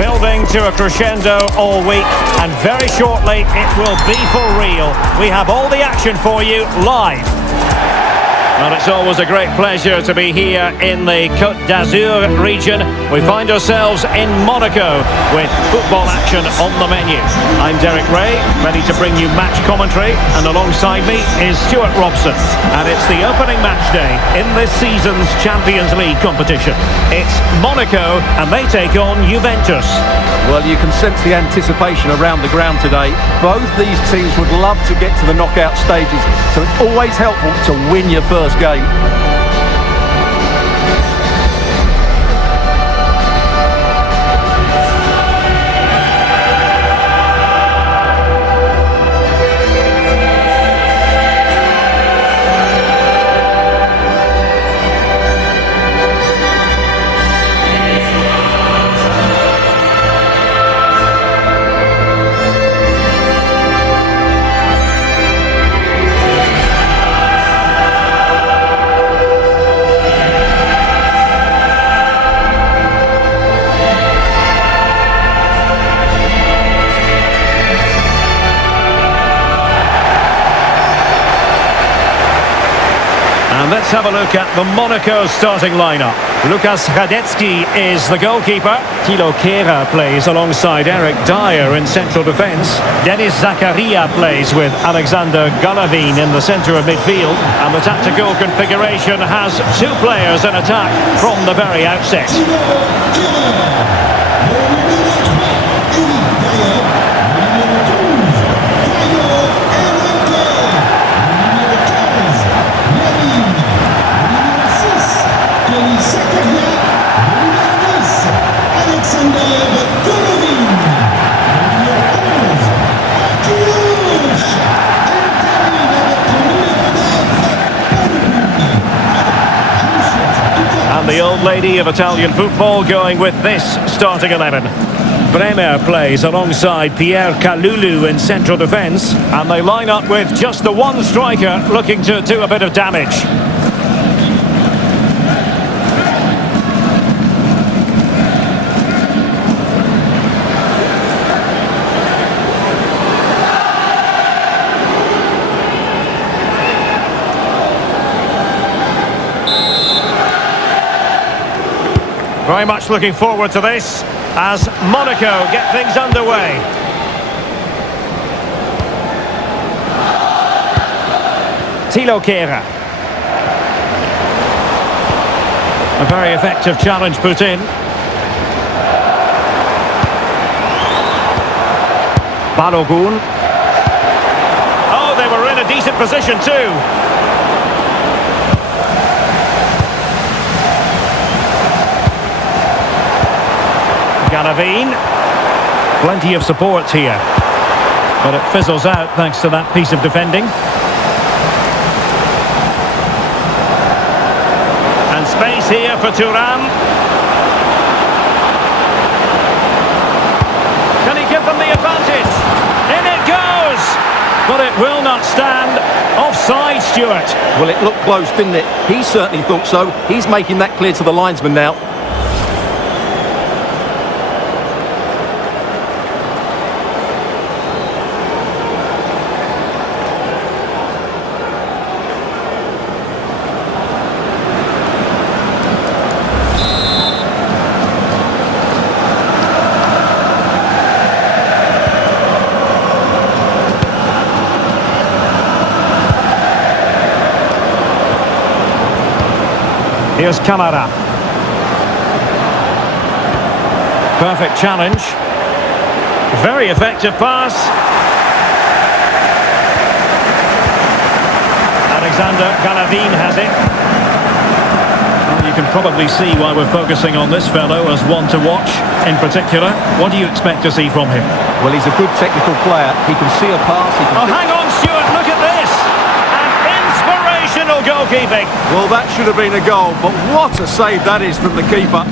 Building to a crescendo all week, and very shortly it will be for real. We have all the action for you live. Well, it's always a great pleasure to be here in the Côte d'Azur region. We find ourselves in Monaco with football action on the menu. I'm Derek Ray, ready to bring you match commentary, and alongside me is Stuart Robson. And it's the opening match day in this season's Champions League competition. It's Monaco, and they take on Juventus. Well, you can sense the anticipation around the ground today. Both these teams would love to get to the knockout stages, so it's always helpful to win your first game. And let's have a look at the Monaco starting lineup. Lukas Hradecky is the goalkeeper. Thilo Kehrer plays alongside Eric Dyer in central defence. Denis Zakaria plays with Alexander Golovin in the centre of midfield. And the tactical configuration has two players in attack from the very outset. The old lady of Italian football going with this starting 11. Bremer plays alongside Pierre Kalulu in central defence, and they line up with just the one striker looking to do a bit of damage. Very much looking forward to this as Monaco get things underway. Thilo Kehrer. A very effective challenge put in. Balogun. Oh, they were in a decent position too. Golovin. Plenty of support here, but it fizzles out thanks to that piece of defending. And space here for Thuram. Can he give them the advantage? In it goes! But it will not stand. Offside, Stuart. Well, it looked close, didn't it? He certainly thought so. He's making that clear to the linesman now. Here's Camara. Perfect challenge. Very effective pass. Alexander Golovin has it. Well, you can probably see why we're focusing on this fellow as one to watch in particular. What do you expect to see from him? Well, he's a good technical player. He can see a pass. He can hang on, Stuart, look at this. Inspirational goalkeeping. Well, that should have been a goal, but what a save that is from the keeper.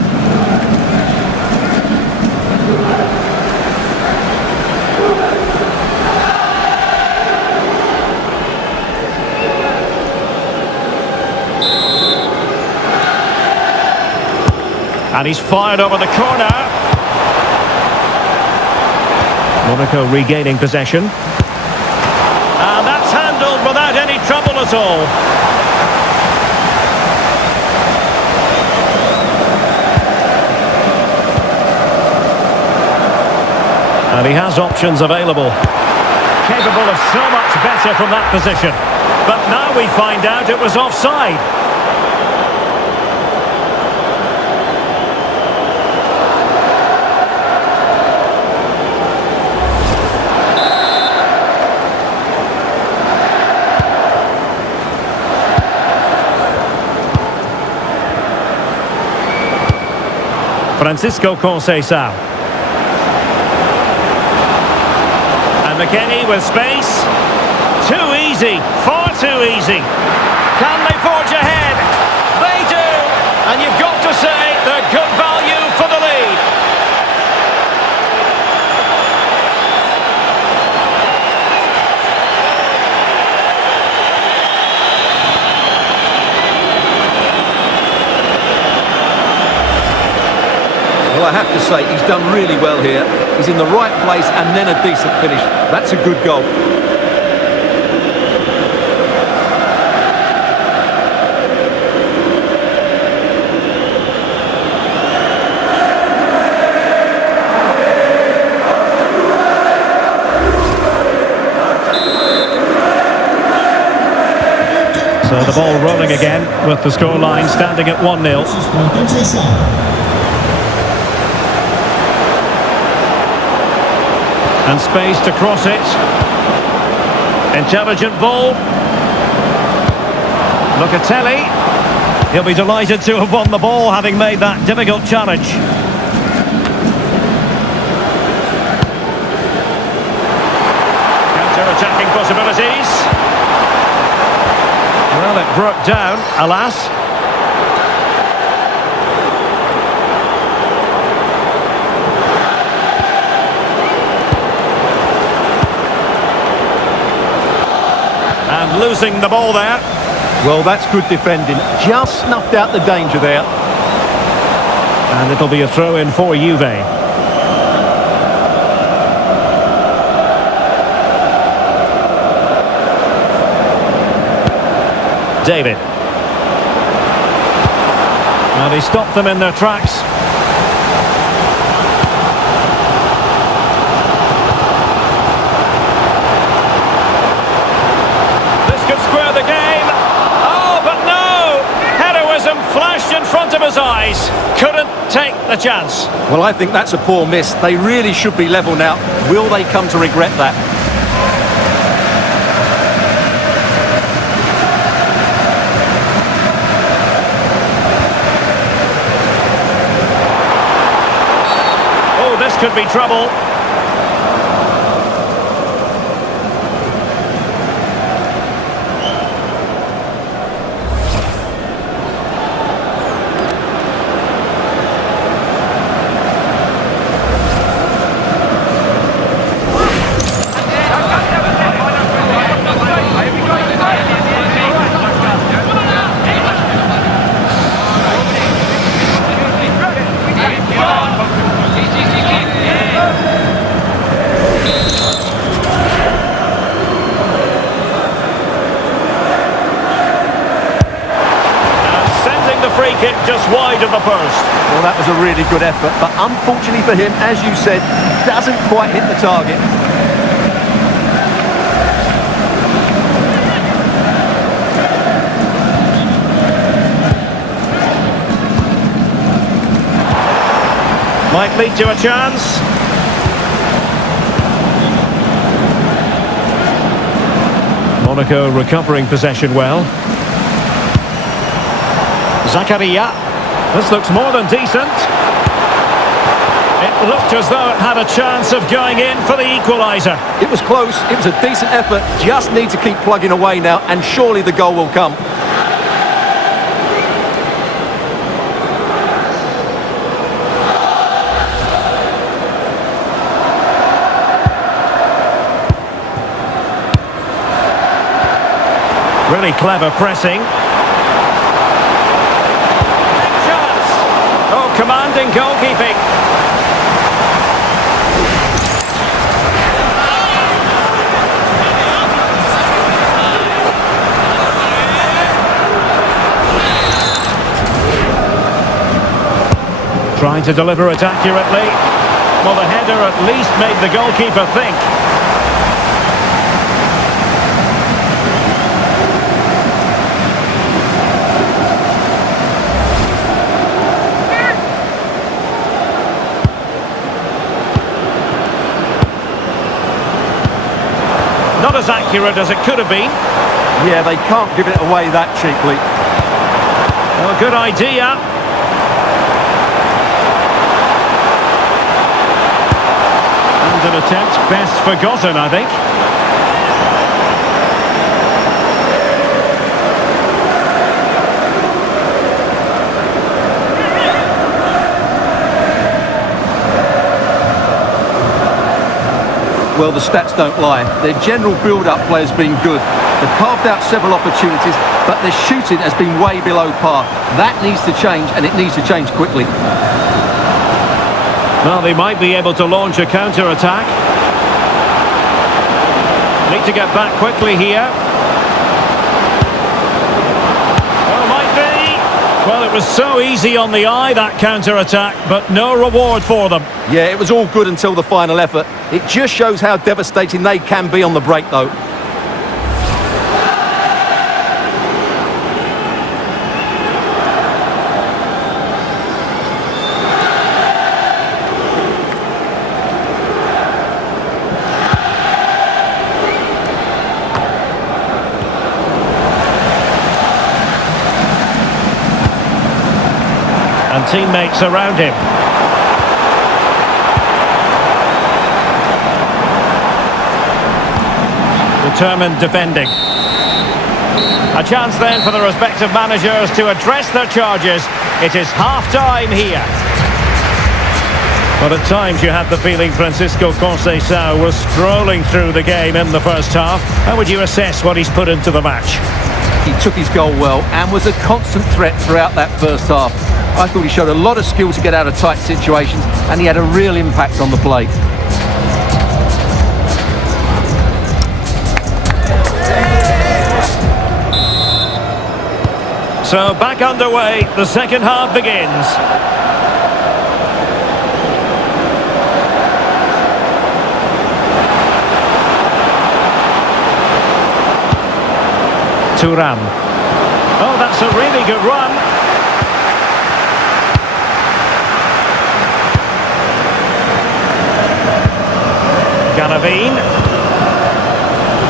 And he's fired over the corner. Monaco regaining possession. And that's handled without any trouble at all. And he has options available. Capable of so much better from that position. But now we find out it was offside. Francisco Conceição. And McKennie with space. Too easy, far too easy. Can they forge ahead? They do! And you've got to say they're good value for the lead. Well, I have to say, he's done really well here. He's in the right place and then a decent finish. That's a good goal. So the ball rolling again with the scoreline standing at 1-0. And space to cross it. Intelligent ball. Locatelli. He'll be delighted to have won the ball, having made that difficult challenge. Counter-attacking possibilities. Well, it broke down, alas. And losing the ball there. Well, that's good defending. Just snuffed out the danger there. And it'll be a throw-in for Juve. David. And he stopped them in their tracks. Square the game. Oh, but no! Heroism flashed in front of his eyes. Couldn't take the chance. Well, I think that's a poor miss. They really should be level now. Will they come to regret that? Oh, this could be trouble. Free kick just wide of the post. Well, that was a really good effort, but unfortunately for him, as you said, doesn't quite hit the target. Might lead to a chance. Monaco recovering possession well. Zakaria. This looks more than decent. It looked as though it had a chance of going in for the equaliser. It was close, it was a decent effort. Just need to keep plugging away now, and surely the goal will come. Really clever pressing. Commanding goalkeeping. Trying to deliver it accurately. Well, the header at least made the goalkeeper think. Not as accurate as it could have been. Yeah, they can't give it away that cheaply. Well, good idea. And an attempt best forgotten, I think. Well, the stats don't lie. Their general build-up play has been good. They've carved out several opportunities, but their shooting has been way below par. That needs to change, and it needs to change quickly. Well, they might be able to launch a counter-attack. Need to get back quickly here. Well, might be. Well, it was so easy on the eye, that counter-attack, but no reward for them. Yeah, it was all good until the final effort. It just shows how devastating they can be on the break, though. And teammates around him. Determined defending. A chance then for the respective managers to address their charges. It is half-time here. But at times you had the feeling Francisco Conceição was strolling through the game in the first half. How would you assess what he's put into the match? He took his goal well and was a constant threat throughout that first half. I thought he showed a lot of skill to get out of tight situations, and he had a real impact on the play. So back underway, the second half begins. Thuram. Oh, that's a really good run. Galavine.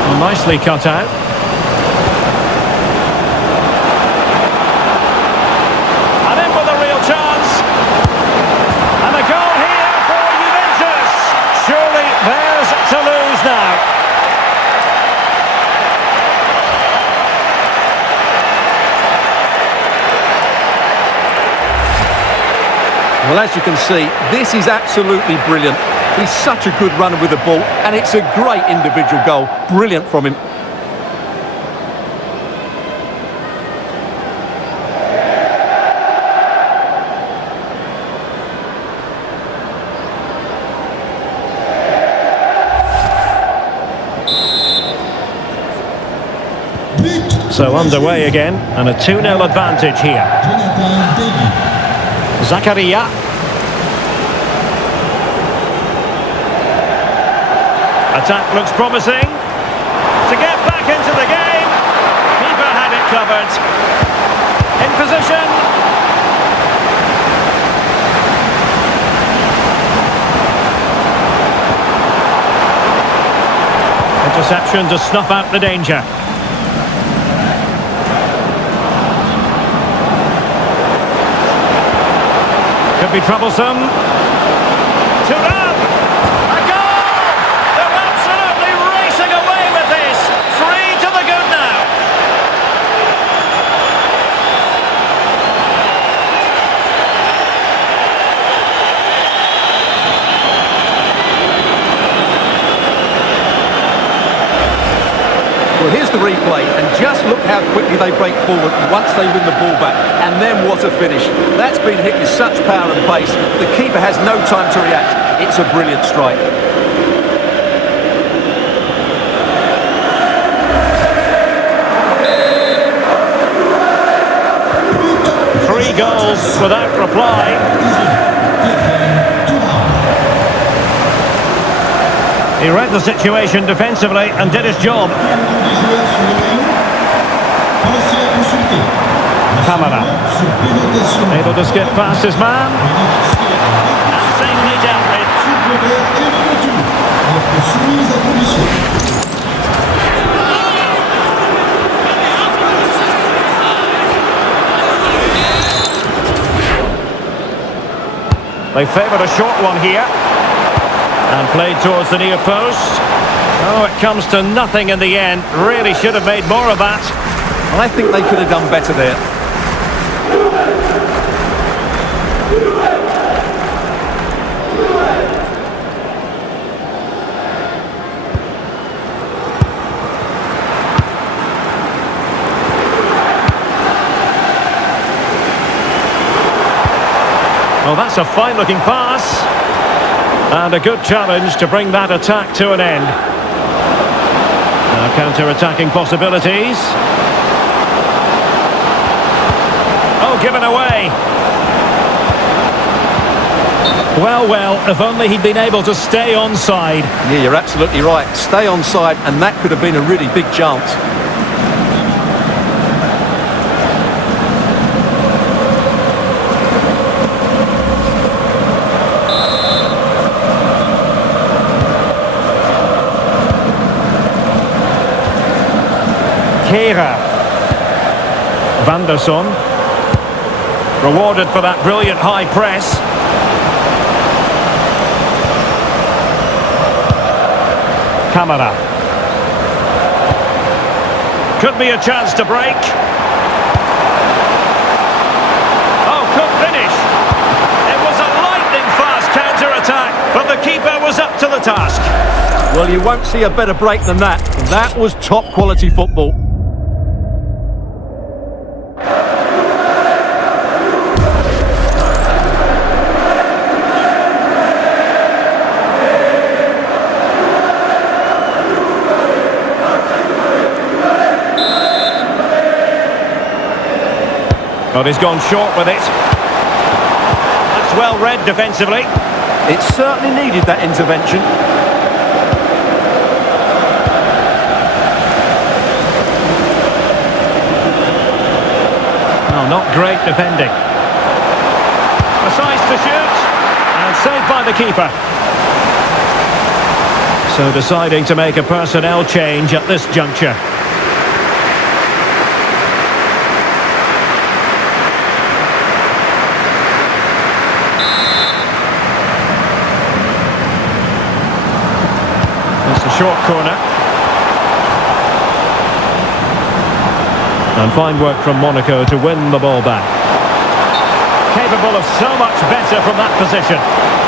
Well, nicely cut out. And in with a real chance. And a goal here for Juventus. Surely theirs to lose now. Well, as you can see, this is absolutely brilliant. He's such a good runner with the ball, and it's a great individual goal. Brilliant from him. So underway again, and a 2-0 advantage here. Zakaria. Attack looks promising. To get back into the game. Keeper had it covered. In position. Interception to snuff out the danger. Could be troublesome. Thuram! A goal! They're absolutely racing away with this. 3 to the good now. Well, here's the replay, and just look how quickly they break forward once they win the ball back. And then what a finish. That's been hit with such power and pace. The keeper has no time to react. It's a brilliant strike. Three goals without reply. He read the situation defensively and did his job. Camara. Able to skip past his man. And safely dealt with. They favoured a short one here. And played towards the near post. Oh, it comes to nothing in the end. Really should have made more of that. I think they could have done better there. Oh, that's a fine-looking pass. And a good challenge to bring that attack to an end. Now counter-attacking possibilities. Oh, given away. Well, if only he'd been able to stay onside. Yeah, you're absolutely right. Stay onside, and that could have been a really big chance. Kehrer. Van der Son. Rewarded for that brilliant high press. Camara. Could be a chance to break. Oh, could finish. It was a lightning-fast counter-attack, but the keeper was up to the task. Well, you won't see a better break than that. That was top-quality football. But he's gone short with it. That's well read defensively. It certainly needed that intervention. Oh, not great defending. Precise to shoot. And saved by the keeper. So deciding to make a personnel change at this juncture. Short corner. And fine work from Monaco to win the ball back. Capable of so much better from that position.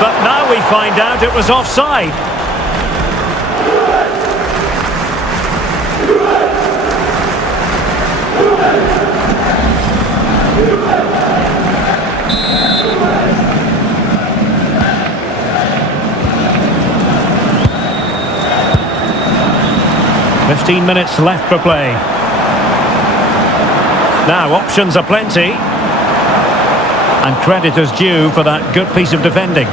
But now we find out it was offside. "15 minutes left for play. Now options are plenty. And credit is due for that good piece of defending.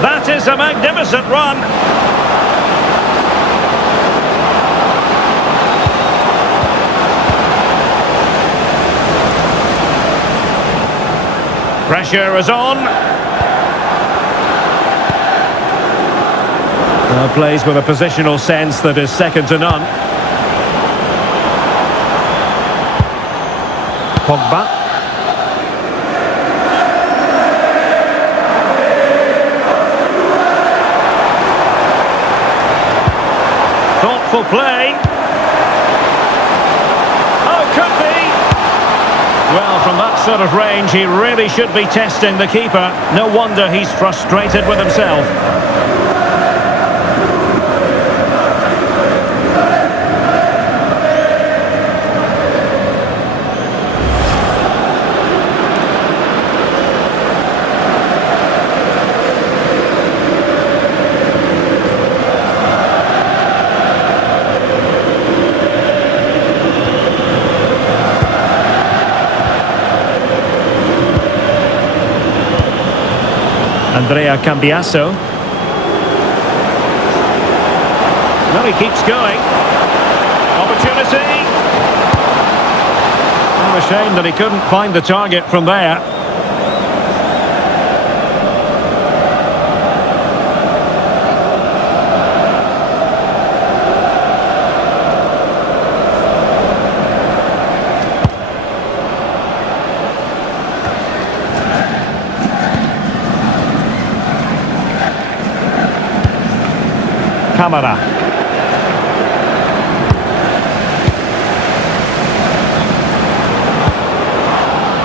That is a magnificent run. Pressure is on. Plays with a positional sense that is second to none. Pogba. Thoughtful play. Oh, could be. Well, from that sort of range, he really should be testing the keeper. No wonder he's frustrated with himself. Andrea Cambiasso. Well, he keeps going. Opportunity. Oh, a shame that he couldn't find the target from there. Camara.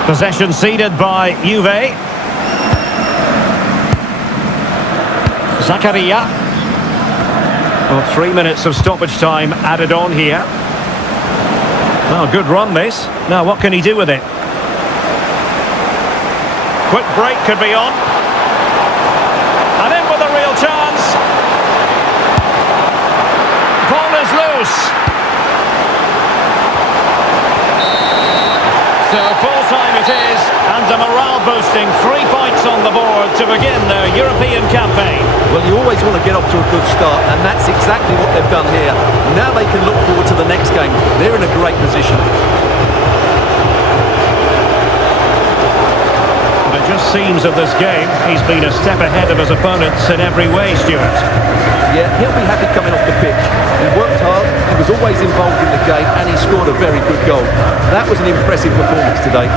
Possession ceded by Juve. Zakaria. Well, 3 minutes of stoppage time added on here. Oh, good run this. Now, what can he do with it? Quick break could be on. And in with a real chance. Ball is loose. So full-time it is, and a morale-boosting 3 points on the board to begin their European campaign. Well, you always want to get off to a good start, and that's exactly what they've done here. Now they can look forward to the next game. They're in a great position. But it just seems that this game, he's been a step ahead of his opponents in every way, Stuart. Yeah, he'll be happy coming off the pitch. He worked hard, he was always involved in the game, and he scored a very good goal. That was an impressive performance today.